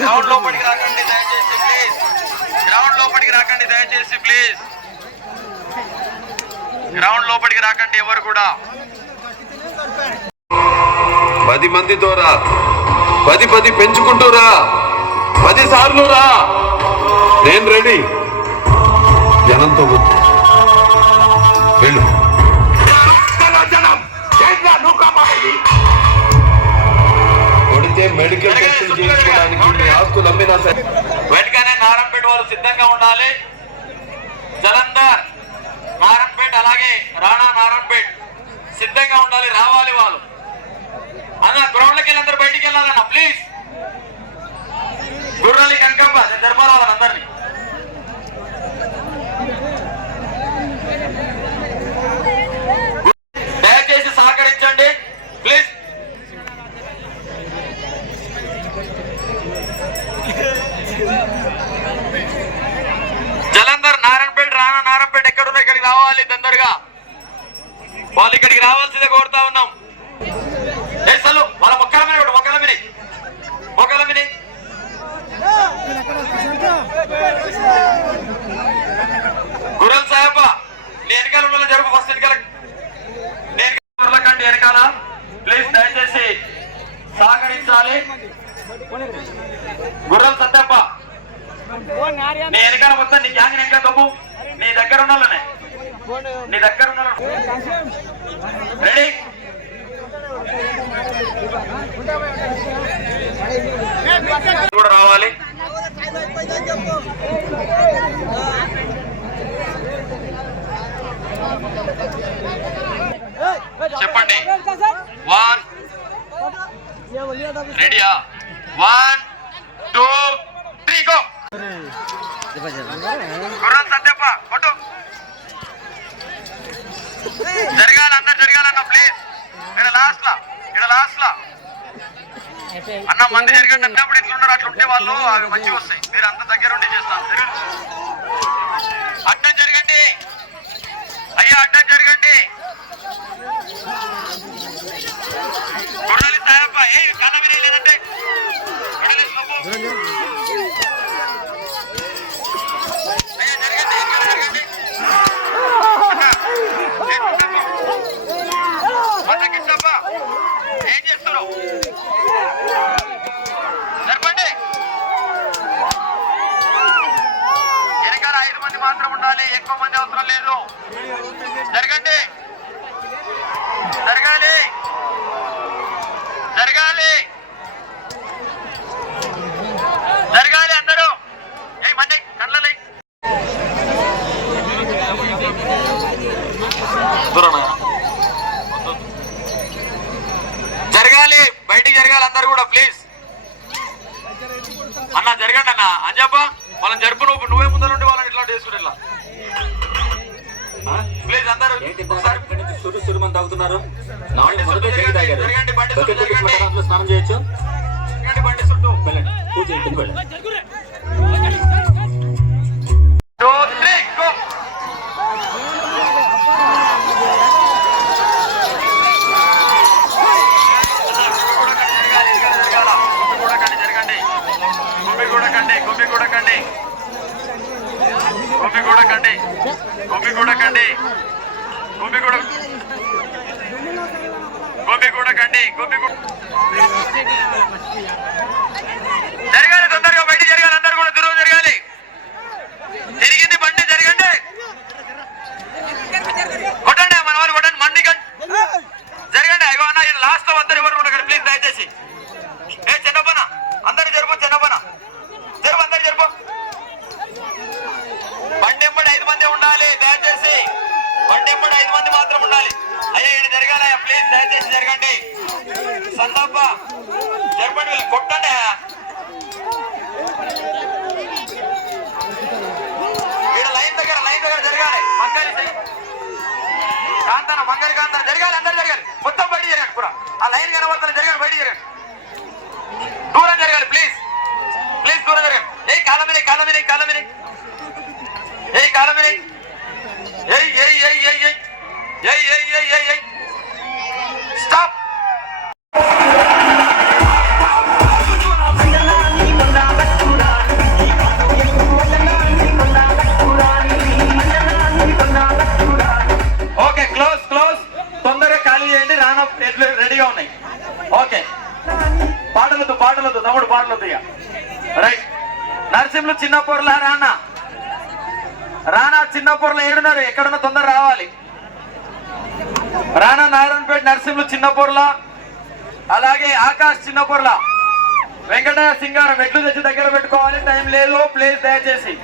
Ground లోపలికి రాకండి దయచేసి ప్లీజ్. గ్రౌండ్ లోపలికి రాకండి దయచేసి ప్లీజ్. గ్రౌండ్ లోపలికి రాకండి ఎవరు కూడా. 10 మందితో రా, 10 పెంచుకుంటూ రా, 10 సార్లు రా. నేను రెడీ. జనంతో వెళ్ళు. కొడితే మెడికల్ టెస్టులు చేయించుకోవడానికి మీ ఆస్తులు అమ్మినా సరే వెంటనే నారాయణపేట వాళ్ళు సిద్ధంగా ఉండాలి. జలంధర్, నారాయణపేట, అలాగే రాణా, నారాయణపేట సిద్ధంగా ఉండాలి. రావాలి వాళ్ళు. అన్న గ్రౌండ్కి వెళ్ళి అందరూ బయటికి వెళ్ళాలన్న ప్లీజ్. గుర్రాలి కనకమ్మ జరపాలి వాళ్ళని అందరినీ. దయచేసి సహకరించండి ప్లీజ్. జలంధర్, నారాయణపేట, రాణా, నారాయణపేట ఎక్కడున్నా ఇక్కడికి రావాలి తొందరగా. వాళ్ళు ఇక్కడికి రావాల్సిందే కోరుతా ఉన్నాం. అసలు వాళ్ళ మొక్కల మీద గురల్ సాహెబ నీ వెనకాల ఉన్న జరుపు. ఫస్ట్ వెనకాల కండి వెనకాల ప్లీజ్. దయచేసి సహకరించాలి. గుర్రం సత్తప్ప నీ వెనకాల మొత్తం నీ గ్యాంగ్ వెనక తప్పు. నీ దగ్గర ఉన్న రెడీ. కూడా రావాలి. చెప్పండి. 1 రెడీయా? 1 2 3 గో. గుర్రం సత్యప్ప కొట్టు. జరగాలి, అందరు జరగాలన్న ప్లీజ్. ఇక్కడ లాస్ట్ లా అన్న మంది జరగండి అన్నప్పుడు ఎట్లున్నారు అట్లుంటే వాళ్ళు అవి మంచిగా వస్తాయి. మీరు అంత దగ్గర ఉండి చేస్తాను. అడ్డం జరగండి అయ్యా, అడ్డం జరగండి. గుర్రాలి సాయప్ప ఏ కథ వినేదంటే అయ్యా జరగండి, జరగండి. ఏం చేస్తున్నావు? జరపండి. వెనకాల 5 మంది మాత్రం ఉండాలి, ఎక్కువ మంది అవసరం లేదు. జరగండి, జరగాలి, అందరూ. ఏ మంది కళ్ళలై జరగాలి, బయటికి జరగాలి అందరు కూడా ప్లీజ్. అన్న జరగండి అన్న. అంజప్ప వాళ్ళని జరుపు. నువ్వే ముందర నుండి వాళ్ళని ఇట్లా చేసుకుని ఇట్లా ప్లీజ్ అందరూ. సురుమంది తాగుతున్నారు. జరగండి, బండి స్నానం చేయొచ్చు. బండి చుట్టూ జరగాలి. తొందరగా బయట జరగాలి, అందరూ కూడా దూరం జరగాలి. తిరిగింది బండి, జరగండి. కొట్టండి మన వాళ్ళు, కొట్టండి మండి జరగండి. అయ్యో అన్న లాస్ట్ లో అందరు ఎవరు ఉండకండి ప్లీజ్ దయచేసి. ఏ చిన్నపన అందరు జరుపు, చిన్నపన జరుపు, అందరు జరుపు. బండి ఎంబడి 5 మంది ఉండాలి దయచేసి. బండి ఎంబడి 5 మంది మాత్రం ఉండాలి. అయ్యా ఇది జరగాలయ్యా ప్లీజ్ దయచేసి జరగండి. సందప్ప జరపండి, వీళ్ళు కొట్టండి. ఇక్కడ లైన్ దగ్గర జరగాలి. మంగళి కాంతన జరగాలి, అందరు జరగాలి. మొత్తం బయట జరగండి కూడా. ఆ లైన్ కనబడుతుంది, జరగండి, బయట జరగండి. దూరం జరగాలి ప్లీజ్, దూరం జరగండి. ఏ కాళ్ళ మీద స్టాప్. నర్సింహులు చిన్న పొరల రానా చిన్న పొరల ఏడున్నారు, ఎక్కడున్న తొందర రావాలి. రానా నారాయణపేట నర్సింహులు చిన్న పొరల, అలాగే ఆకాష్ చిన్న పొరల, వెంకటయ్య సింగారం ఎట్లు తెచ్చి దగ్గర పెట్టుకోవాలి. టైం లేదు, ప్లీజ్ దయచేసి.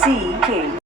CK